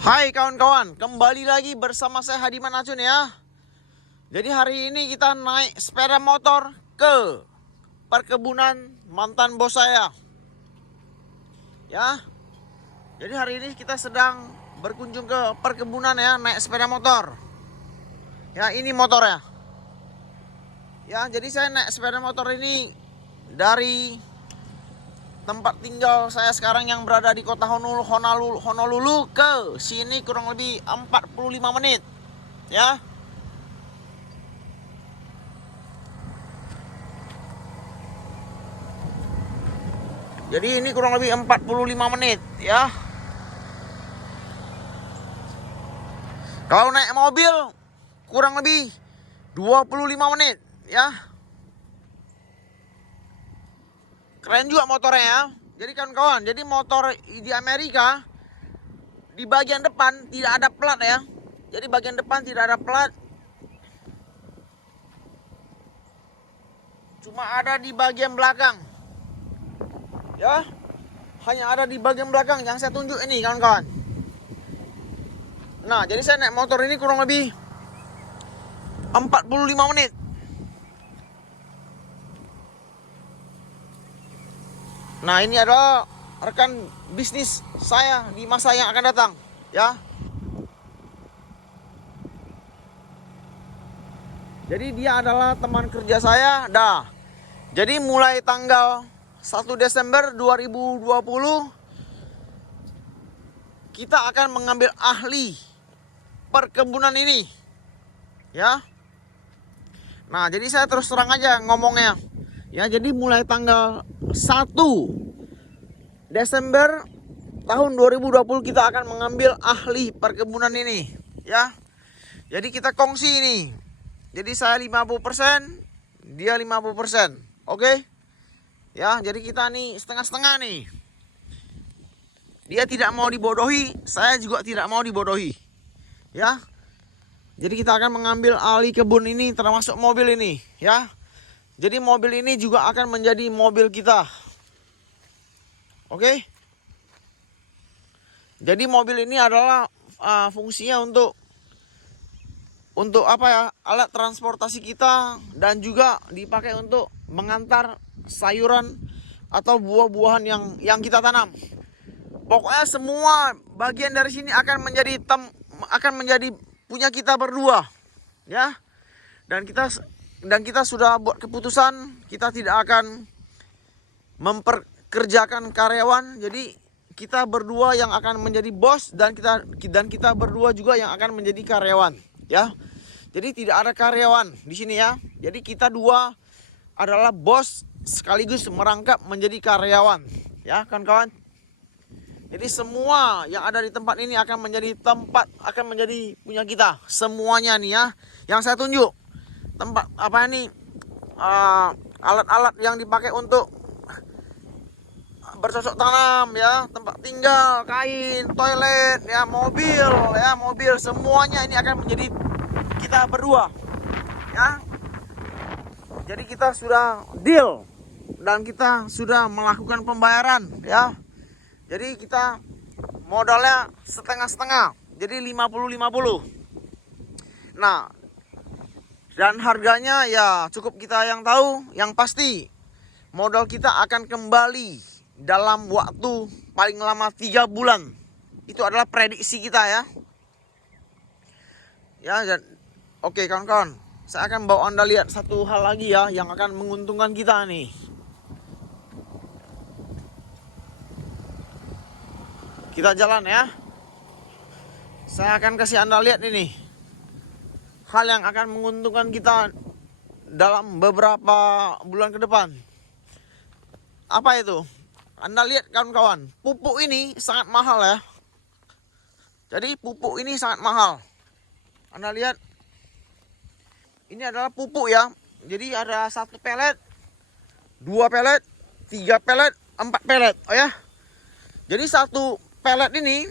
Hai kawan-kawan, kembali lagi bersama saya Hadiman Acun ya. Jadi hari ini kita naik sepeda motor ke perkebunan mantan bos saya. Ya. Jadi hari ini kita sedang berkunjung ke perkebunan ya, naik sepeda motor. Ya, ini motornya. Ya, jadi saya naik sepeda motor ini dari tempat tinggal saya sekarang yang berada di kota Honolulu ke sini kurang lebih 45 menit ya. Jadi ini kurang lebih 45 menit ya. Kalau naik mobil kurang lebih 25 menit ya. Keren juga motornya ya. Jadi kawan-kawan, jadi motor di Amerika di bagian depan tidak ada plat ya. Jadi bagian depan tidak ada plat. Cuma ada di bagian belakang. Ya. Hanya ada di bagian belakang yang saya tunjuk ini kawan-kawan. Nah, jadi saya naik motor ini kurang lebih 45 menit. Nah, ini adalah rekan bisnis saya di masa yang akan datang, ya. Jadi dia adalah teman kerja saya, dah. Jadi mulai tanggal 1 Desember 2020 kita akan mengambil ahli perkebunan ini, ya. Nah, jadi saya terus terang aja ngomongnya. Ya, jadi mulai tanggal 1 Desember tahun 2020 kita akan mengambil ahli perkebunan ini, ya. Jadi kita kongsi ini. Jadi saya 50%, dia 50%. Oke? Ya, jadi kita nih setengah-setengah nih. Dia tidak mau dibodohi, saya juga tidak mau dibodohi. Ya. Jadi kita akan mengambil ahli kebun ini termasuk mobil ini, ya. Jadi mobil ini juga akan menjadi mobil kita. Oke. Jadi mobil ini adalah fungsinya untuk apa ya? Alat transportasi kita dan juga dipakai untuk mengantar sayuran atau buah-buahan yang kita tanam. Pokoknya semua bagian dari sini akan menjadi punya kita berdua, ya. Dan kita sudah buat keputusan kita tidak akan memperkerjakan karyawan. Jadi kita berdua yang akan menjadi bos dan kita berdua juga yang akan menjadi karyawan, ya. Jadi tidak ada karyawan di sini ya. Jadi kita dua adalah bos sekaligus merangkap menjadi karyawan, ya kawan-kawan. Jadi semua yang ada di tempat ini akan menjadi punya kita semuanya nih ya. Yang saya tunjuk tempat apa ini alat-alat yang dipakai untuk bercocok tanam ya, tempat tinggal, kain, toilet ya, mobil semuanya ini akan menjadi kita berdua ya. Jadi kita sudah deal dan kita sudah melakukan pembayaran ya. Jadi kita modalnya setengah-setengah, jadi 50-50. Nah, dan harganya ya cukup kita yang tahu. Yang pasti modal kita akan kembali dalam waktu paling lama 3 bulan. Itu adalah prediksi kita ya. Ya, dan oke kawan-kawan, saya akan bawa Anda lihat satu hal lagi ya yang akan menguntungkan kita nih. Kita jalan ya. Saya akan kasih Anda lihat ini hal yang akan menguntungkan kita dalam beberapa bulan ke depan. Apa itu? Anda lihat kawan-kawan, pupuk ini sangat mahal ya. Jadi pupuk ini sangat mahal. Anda lihat, ini adalah pupuk ya. Jadi ada 1 pelet, 2 pelet, 3 pelet, 4 pelet. Oh ya. Jadi 1 pelet ini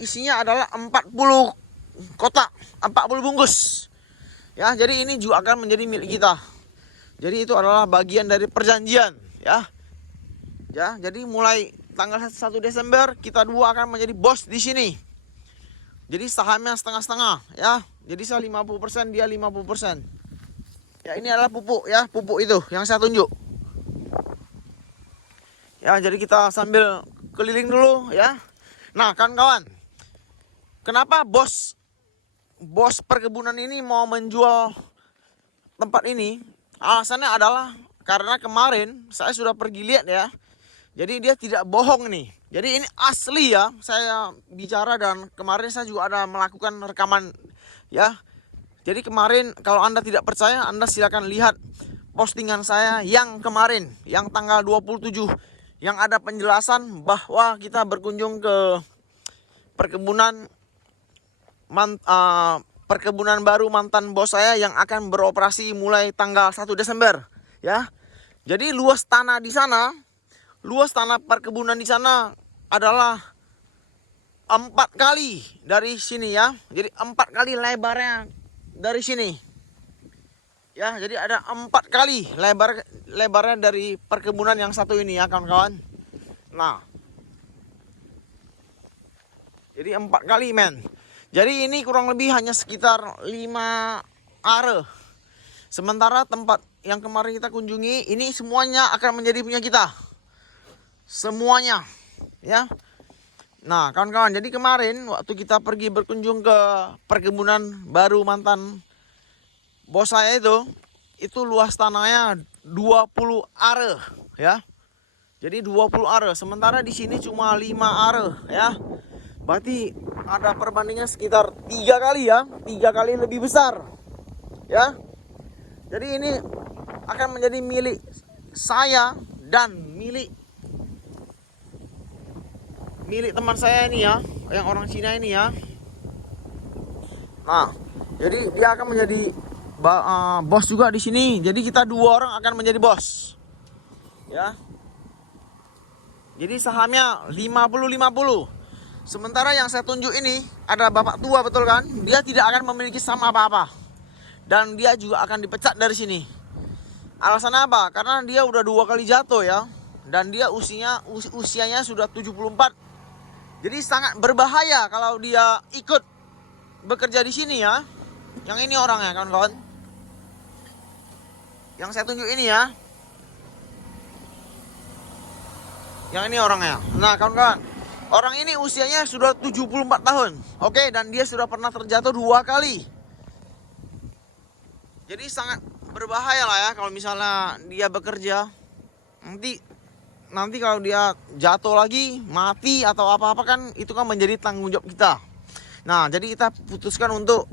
isinya adalah 40 kotak, 40 bungkus. Ya, jadi ini juga akan menjadi milik kita. Jadi itu adalah bagian dari perjanjian, ya. Ya, jadi mulai tanggal 1 Desember kita dua akan menjadi bos di sini. Jadi sahamnya setengah-setengah ya. Jadi saya 50%, dia 50%. Ya ini adalah pupuk ya, pupuk itu yang saya tunjuk. Ya, jadi kita sambil keliling dulu ya. Nah, kawan-kawan, kenapa bos perkebunan ini mau menjual tempat ini? Alasannya adalah karena kemarin saya sudah pergi lihat ya. Jadi dia tidak bohong nih. Jadi ini asli ya. Saya bicara dan kemarin saya juga ada melakukan rekaman ya. Jadi kemarin kalau Anda tidak percaya, Anda silakan lihat postingan saya yang kemarin, yang tanggal 27, yang ada penjelasan bahwa kita berkunjung ke perkebunan baru mantan bos saya yang akan beroperasi mulai tanggal 1 Desember ya. Jadi luas tanah perkebunan di sana adalah 4 kali dari sini ya. Jadi 4 kali lebarnya dari sini ya. Jadi ada 4 kali lebarnya dari perkebunan yang satu ini ya kawan-kawan. Nah, jadi 4 kali men. Jadi ini kurang lebih hanya sekitar 5 are. Sementara tempat yang kemarin kita kunjungi ini semuanya akan menjadi punya kita. Semuanya ya. Nah kawan-kawan, jadi kemarin waktu kita pergi berkunjung ke perkebunan baru mantan bos saya itu luas tanahnya 20 are ya. Jadi 20 are. Sementara di sini cuma 5 are ya. Berarti ada perbandingan sekitar 3 kali ya. 3 kali lebih besar ya. Jadi ini akan menjadi milik saya dan milik teman saya ini ya, yang orang Cina ini ya. Nah, jadi dia akan menjadi bos juga di sini. Jadi kita 2 orang akan menjadi bos. Ya. Jadi sahamnya 50-50. Sementara yang saya tunjuk ini ada bapak tua, betul kan? Dia tidak akan memiliki saham apa-apa. Dan dia juga akan dipecat dari sini. Alasannya apa? Karena dia udah 2 kali jatuh ya. Dan dia usianya sudah 74. Jadi sangat berbahaya kalau dia ikut bekerja di sini ya. Yang ini orangnya kawan-kawan. Yang saya tunjuk ini ya. Yang ini orangnya. Nah kawan-kawan, orang ini usianya sudah 74 tahun. Oke, dan dia sudah pernah terjatuh 2 kali. Jadi sangat berbahaya lah ya kalau misalnya dia bekerja. Nanti kalau dia jatuh lagi, mati atau apa-apa kan itu kan menjadi tanggung jawab kita. Nah, jadi kita putuskan untuk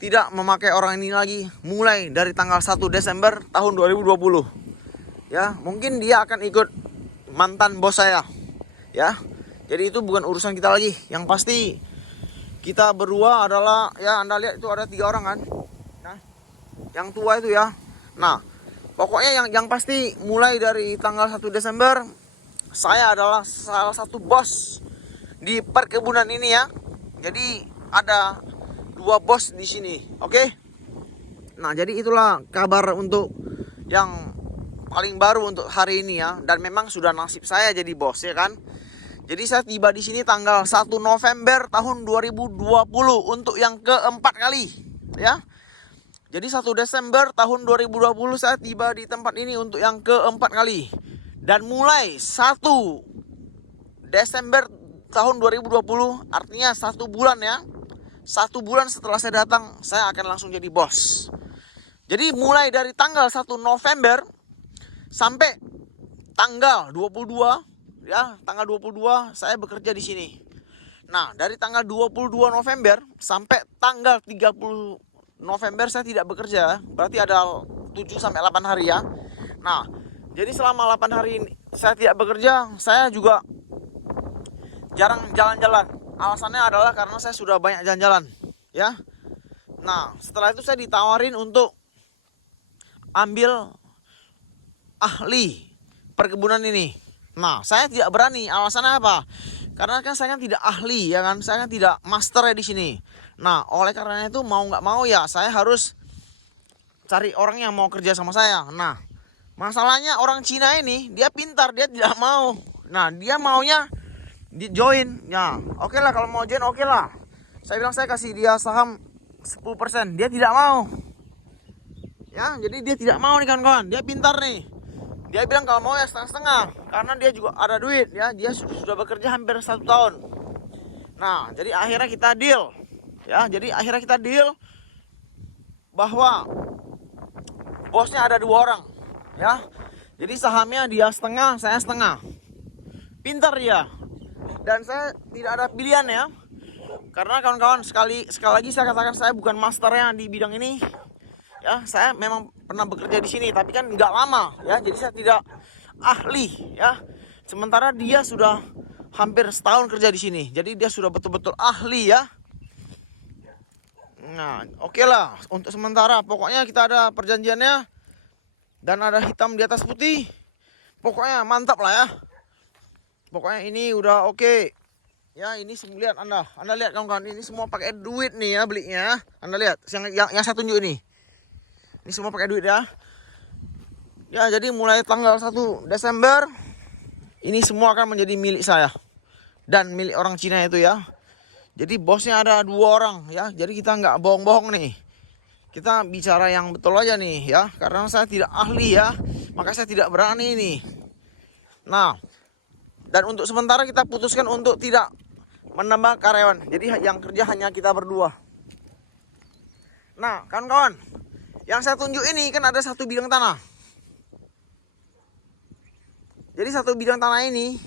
tidak memakai orang ini lagi mulai dari tanggal 1 Desember tahun 2020. Ya, mungkin dia akan ikut mantan bos saya. Ya. Jadi itu bukan urusan kita lagi. Yang pasti kita berdua adalah, ya Anda lihat itu ada 3 orang kan. Nah, yang tua itu ya. Nah, pokoknya yang pasti mulai dari tanggal 1 Desember saya adalah salah satu bos di perkebunan ini ya. Jadi ada 2 bos di sini, oke? Nah, jadi itulah kabar untuk yang paling baru untuk hari ini ya. Dan memang sudah nasib saya jadi bos ya kan. Jadi saya tiba di sini tanggal 1 November tahun 2020 untuk yang keempat kali ya. Jadi 1 Desember tahun 2020 saya tiba di tempat ini untuk yang keempat kali. Dan mulai 1 Desember tahun 2020 artinya 1 bulan ya. 1 bulan setelah saya datang saya akan langsung jadi bos. Jadi mulai dari tanggal 1 November sampai tanggal 22 ya, tanggal 22 saya bekerja di sini. Nah, dari tanggal 22 November sampai tanggal 30 November saya tidak bekerja, berarti ada 7 sampai 8 hari ya. Nah, jadi selama 8 hari ini saya tidak bekerja, saya juga jarang jalan-jalan. Alasannya adalah karena saya sudah banyak jalan-jalan, ya. Nah, setelah itu saya ditawarin untuk ambil ahli perkebunan ini. Nah, saya tidak berani. Alasannya apa? Karena kan saya kan tidak ahli, ya kan? Saya kan tidak master di sini. Nah, oleh karena itu mau nggak mau ya saya harus cari orang yang mau kerja sama saya. Nah, masalahnya orang Cina ini dia pintar, dia tidak mau. Nah, dia maunya di join. Ya, oke lah kalau mau join oke lah. Saya bilang saya kasih dia saham 10%, dia tidak mau. Ya, jadi dia tidak mau nih kawan-kawan. Dia pintar nih. Dia bilang kalau mau ya setengah-setengah, karena dia juga ada duit ya. Dia sudah bekerja hampir 1 tahun. Nah, jadi akhirnya kita deal. Ya, jadi akhirnya kita deal bahwa bosnya ada 2 orang. Ya. Jadi sahamnya dia setengah, saya setengah. Pintar dia. Dan saya tidak ada pilihan ya. Karena kawan-kawan sekali lagi saya katakan saya bukan masternya di bidang ini. Ya, saya memang pernah bekerja di sini, tapi kan nggak lama ya. Jadi saya tidak ahli ya. Sementara dia sudah hampir setahun kerja di sini. Jadi dia sudah betul-betul ahli ya. Nah, oke lah untuk sementara. Pokoknya kita ada perjanjiannya dan ada hitam di atas putih. Pokoknya mantap lah ya. Pokoknya ini udah oke. Ya, ini lihat Anda lihat kawan-kawan, ini semua pakai duit nih ya belinya. Anda lihat yang saya tunjuk ini. Ini semua pakai duit ya. Ya, jadi mulai tanggal 1 Desember ini semua akan menjadi milik saya dan milik orang Cina itu ya. Jadi bosnya ada 2 orang ya. Jadi kita nggak bohong-bohong nih. Kita bicara yang betul aja nih ya. Karena saya tidak ahli ya, maka saya tidak berani nih. Nah, dan untuk sementara kita putuskan untuk tidak menambah karyawan. Jadi yang kerja hanya kita berdua. Nah, kawan-kawan, yang saya tunjuk ini kan ada 1 bidang tanah. Jadi 1 bidang tanah ini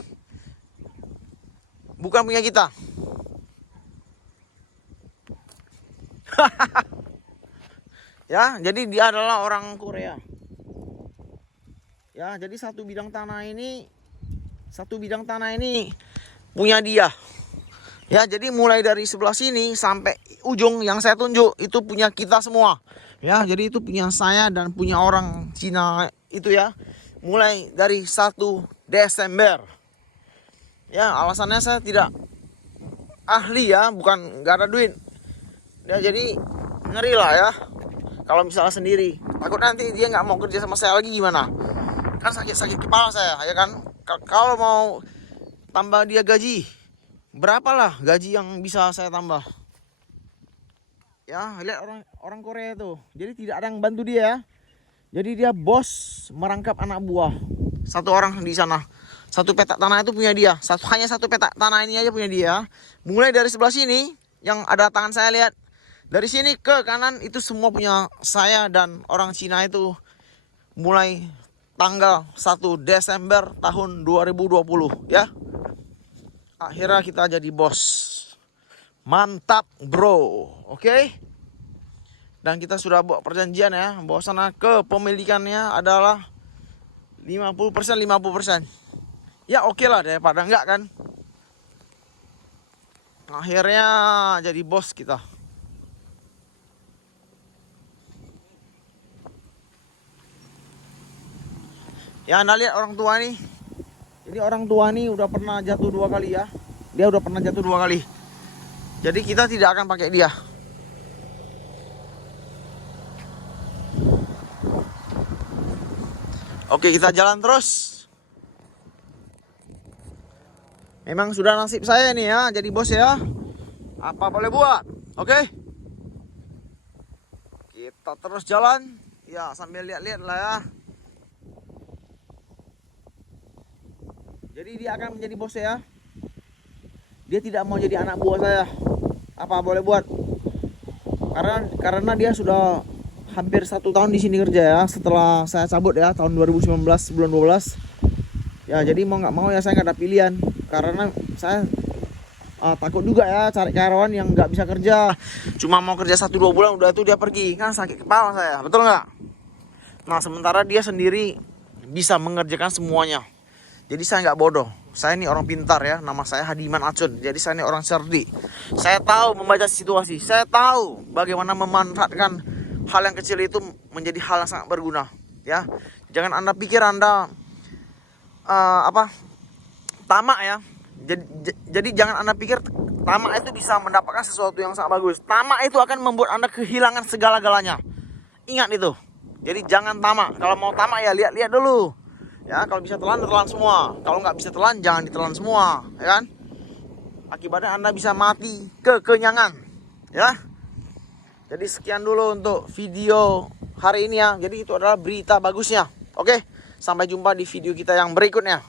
bukan punya kita. Ya, jadi dia adalah orang Korea. Ya, jadi 1 bidang tanah ini punya dia. Ya, jadi mulai dari sebelah sini sampai ujung yang saya tunjuk itu punya kita semua. Ya, jadi itu punya saya dan punya orang Cina itu ya. Mulai dari 1 Desember. Ya, alasannya saya tidak ahli ya, bukan nggak ada duit. Ya, jadi ngeri lah ya. Kalau misalnya sendiri, takut nanti dia nggak mau kerja sama saya lagi gimana? Kan sakit kepala saya, ya kan? Kalau mau tambah dia gaji, berapalah gaji yang bisa saya tambah? Ya, lihat orang Korea itu. Jadi tidak ada yang bantu dia. Jadi dia bos merangkap anak buah. 1 orang di sana. 1 petak tanah itu punya dia. Hanya 1 petak tanah ini aja punya dia. Mulai dari sebelah sini yang ada tangan saya lihat. Dari sini ke kanan itu semua punya saya dan orang Cina itu. Mulai tanggal 1 Desember tahun 2020 ya. Akhirnya kita jadi bos. Mantap bro. Oke. Dan kita sudah buat perjanjian ya, bahwasanya kepemilikannya adalah 50% 50%. Ya oke lah daripada enggak kan. Akhirnya jadi bos kita. Ya, Anda lihat orang tua nih. Jadi orang tua nih udah pernah jatuh 2 kali ya. Dia udah pernah jatuh 2 kali. Jadi kita tidak akan pakai dia. Oke, kita jalan terus. Memang sudah nasib saya nih ya, jadi bos ya. Apa boleh buat? Oke. Kita terus jalan. Ya, sambil lihat-lihat lah ya. Jadi dia akan menjadi bos saya. Dia tidak mau jadi anak buah saya. Apa boleh buat? Karena dia sudah hampir 1 tahun di sini kerja ya. Setelah saya cabut ya tahun 2019 bulan 12. Ya, jadi mau nggak mau ya saya nggak ada pilihan. Karena saya takut juga ya cari karyawan yang nggak bisa kerja. Cuma mau kerja 1-2 bulan udah itu dia pergi. Kan sakit kepala saya, betul nggak? Nah, sementara dia sendiri bisa mengerjakan semuanya. Jadi saya nggak bodoh. Saya ini orang pintar ya. Nama saya Hadiman Acun. Jadi saya ini orang cerdik. Saya tahu membaca situasi. Saya tahu bagaimana memanfaatkan hal yang kecil itu menjadi hal yang sangat berguna. Ya, jangan Anda pikir Anda tamak ya. Jadi jangan Anda pikir tamak itu bisa mendapatkan sesuatu yang sangat bagus. Tamak itu akan membuat Anda kehilangan segala-galanya. Ingat itu. Jadi jangan tamak. Kalau mau tamak ya lihat-lihat dulu. Ya, kalau bisa telan semua. Kalau nggak bisa telan, jangan ditelan semua, ya kan? Akibatnya Anda bisa mati kekenyangan. Ya. Jadi sekian dulu untuk video hari ini ya. Jadi itu adalah berita bagusnya. Oke, sampai jumpa di video kita yang berikutnya.